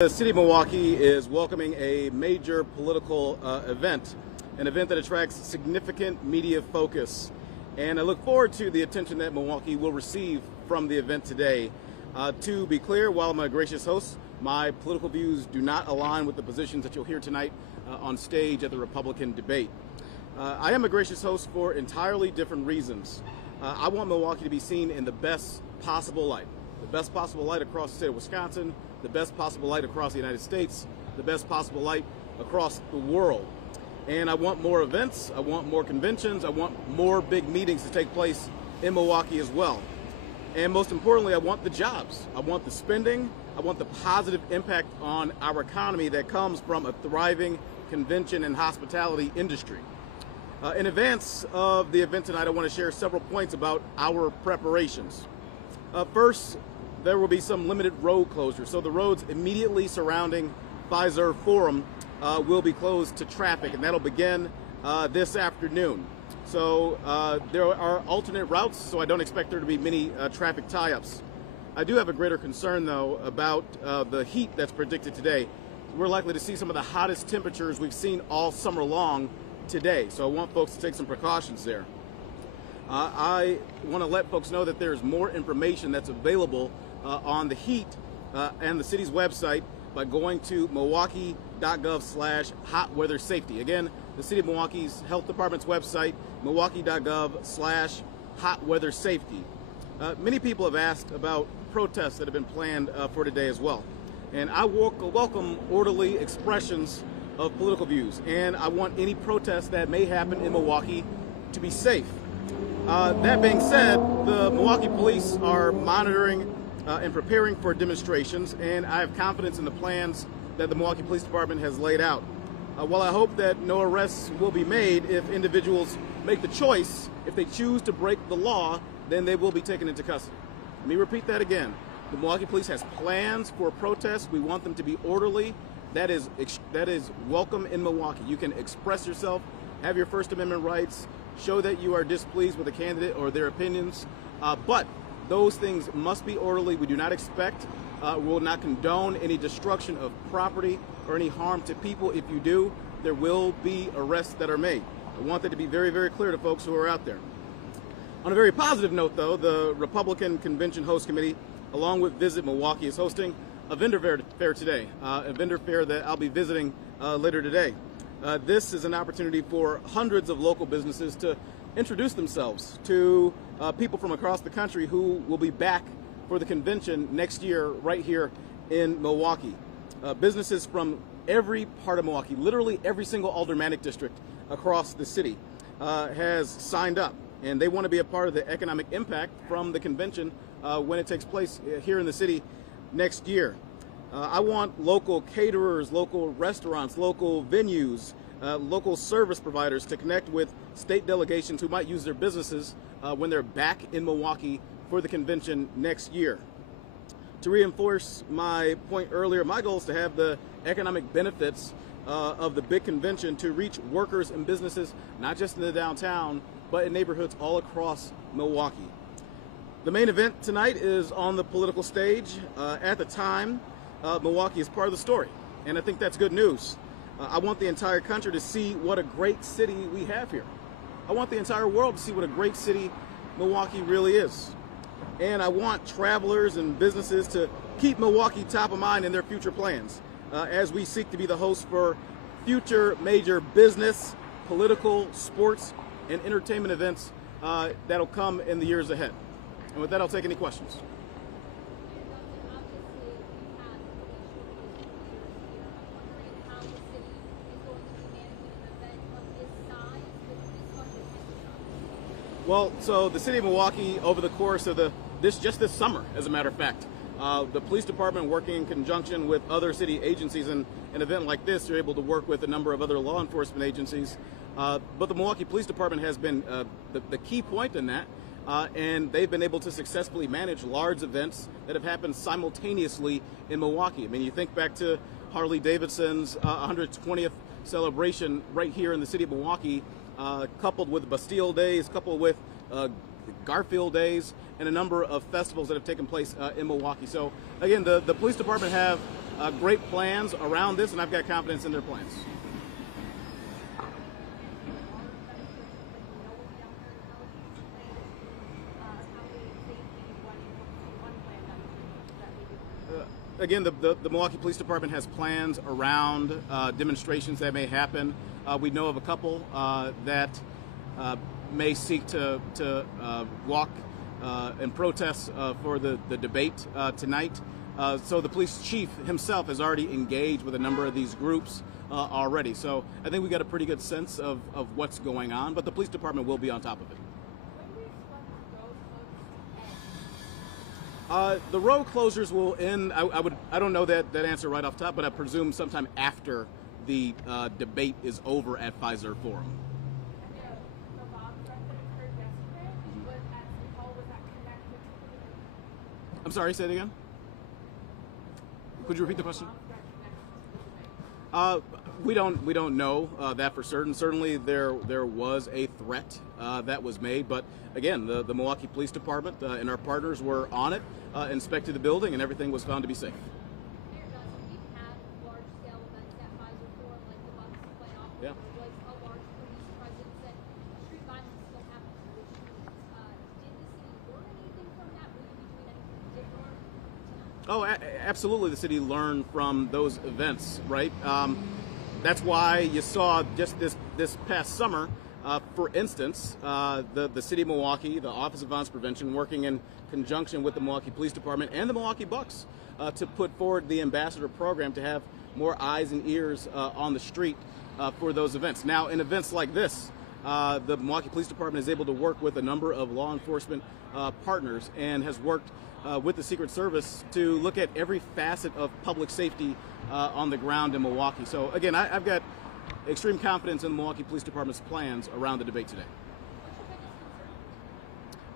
The city of Milwaukee is welcoming a major political event, an event that attracts significant media focus. And I look forward to the attention that Milwaukee will receive from the event today. To be clear, while I'm a gracious host, my political views do not align with the positions that you'll hear tonight on stage at the Republican debate. I am a gracious host for entirely different reasons. I want Milwaukee to be seen in the best possible light. The best possible light across the state of Wisconsin, the best possible light across the United States, the best possible light across the world. And I want more events, I want more conventions, I want more big meetings to take place in Milwaukee as well. And most importantly, I want the jobs, I want the spending, I want the positive impact on our economy that comes from a thriving convention and hospitality industry. In advance of the event tonight, I want to share several points about our preparations. First, there will be some limited road closures. So the roads immediately surrounding Fiserv Forum will be closed to traffic, and that'll begin this afternoon. So there are alternate routes, so I don't expect there to be many traffic tie-ups. I do have a greater concern, though, about the heat that's predicted today. We're likely to see some of the hottest temperatures we've seen all summer long today, so I want folks to take some precautions there. I want to let folks know that there's more information that's available on the heat and the city's website by going to milwaukee.gov/hot weather safety. Again, the city of Milwaukee's health department's website, milwaukee.gov/hot weather safety. Many people have asked about protests that have been planned for today as well. And I welcome orderly expressions of political views, and I want any protests that may happen in Milwaukee to be safe. That being said, the Milwaukee police are monitoring and preparing for demonstrations, and I have confidence in the plans that the Milwaukee Police Department has laid out. While I hope that no arrests will be made if individuals make the choice, if they choose to break the law, then they will be taken into custody. Let me repeat that again. The Milwaukee Police has plans for protests. We want them to be orderly. That is welcome in Milwaukee. You can express yourself, have your First Amendment rights, show that you are displeased with a candidate or their opinions, but those things must be orderly. We do not expect, will not condone any destruction of property or any harm to people. If you do, there will be arrests that are made. I want that to be very, very clear to folks who are out there. On a very positive note, though, the Republican Convention Host Committee, along with Visit Milwaukee, is hosting a vendor fair today, a vendor fair that I'll be visiting later today. This is an opportunity for hundreds of local businesses to introduce themselves to people from across the country who will be back for the convention next year right here in Milwaukee. Businesses from every part of Milwaukee, literally every single aldermanic district across the city has signed up, and they want to be a part of the economic impact from the convention when it takes place here in the city next year. I want local caterers, local restaurants, local venues, local service providers to connect with state delegations who might use their businesses when they're back in Milwaukee for the convention next year. To reinforce my point earlier, my goal is to have the economic benefits of the big convention to reach workers and businesses, not just in the downtown, but in neighborhoods all across Milwaukee. The main event tonight is on the political stage. At the time, Milwaukee is part of the story, and I think that's good news. I want the entire country to see what a great city we have here. I want the entire world to see what a great city Milwaukee really is. And I want travelers and businesses to keep Milwaukee top of mind in their future plans as we seek to be the host for future major business, political, sports, and entertainment events that'll come in the years ahead. And with that, I'll take any questions. Well, so the city of Milwaukee, over the course of this summer, as a matter of fact, the police department, working in conjunction with other city agencies, and an event like this, they're able to work with a number of other law enforcement agencies. But the Milwaukee Police Department has been the key point in that, and they've been able to successfully manage large events that have happened simultaneously in Milwaukee. I mean, you think back to Harley Davidson's 120th celebration right here in the city of Milwaukee, coupled with Bastille Days, coupled with Garfield Days, and a number of festivals that have taken place in Milwaukee. So again, the police department have great plans around this, and I've got confidence in their plans. Again, the Milwaukee Police Department has plans around demonstrations that may happen. We know of a couple that may seek to walk and protest for the debate tonight. So the police chief himself has already engaged with a number of these groups already. So I think we got a pretty good sense of what's going on, but the police department will be on top of it. The road closures will end. I don't know that answer right off the top, but I presume sometime after the debate is over at Pfizer Forum. I'm sorry, say it again. Could you repeat the question? We don't know that for certain. Certainly there was a threat that was made, but again, the Milwaukee Police Department and our partners were on it, inspected the building, and everything was found to be safe. Mayor Johnson, we've had large-scale events at Pfizer Forum, like the Bucks playoff. Yeah. There was a large police presence, and street violence still happens. Did the city learn anything from that? Will you be doing anything different tonight? Oh, absolutely. The city learned from those events, right? That's why you saw just this past summer, for instance, the city of Milwaukee, the Office of Violence Prevention, working in conjunction with the Milwaukee Police Department and the Milwaukee Bucks to put forward the ambassador program to have more eyes and ears on the street for those events. Now, in events like this, the Milwaukee Police Department is able to work with a number of law enforcement partners and has worked with the Secret Service to look at every facet of public safety on the ground in Milwaukee. So again, I've got extreme confidence in the Milwaukee Police Department's plans around the debate today.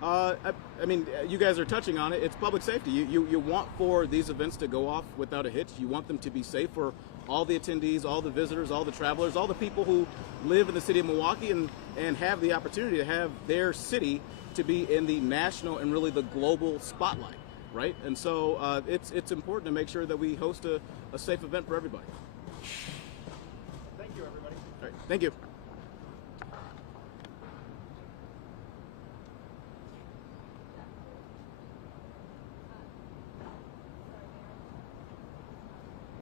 I mean, you guys are touching on it. It's public safety. You want for these events to go off without a hitch. You want them to be safe for all the attendees, all the visitors, all the travelers, all the people who live in the city of Milwaukee and have the opportunity to have their city to be in the national and really the global spotlight, right? And so it's important to make sure that we host a safe event for everybody. Thank you, everybody. All right, thank you.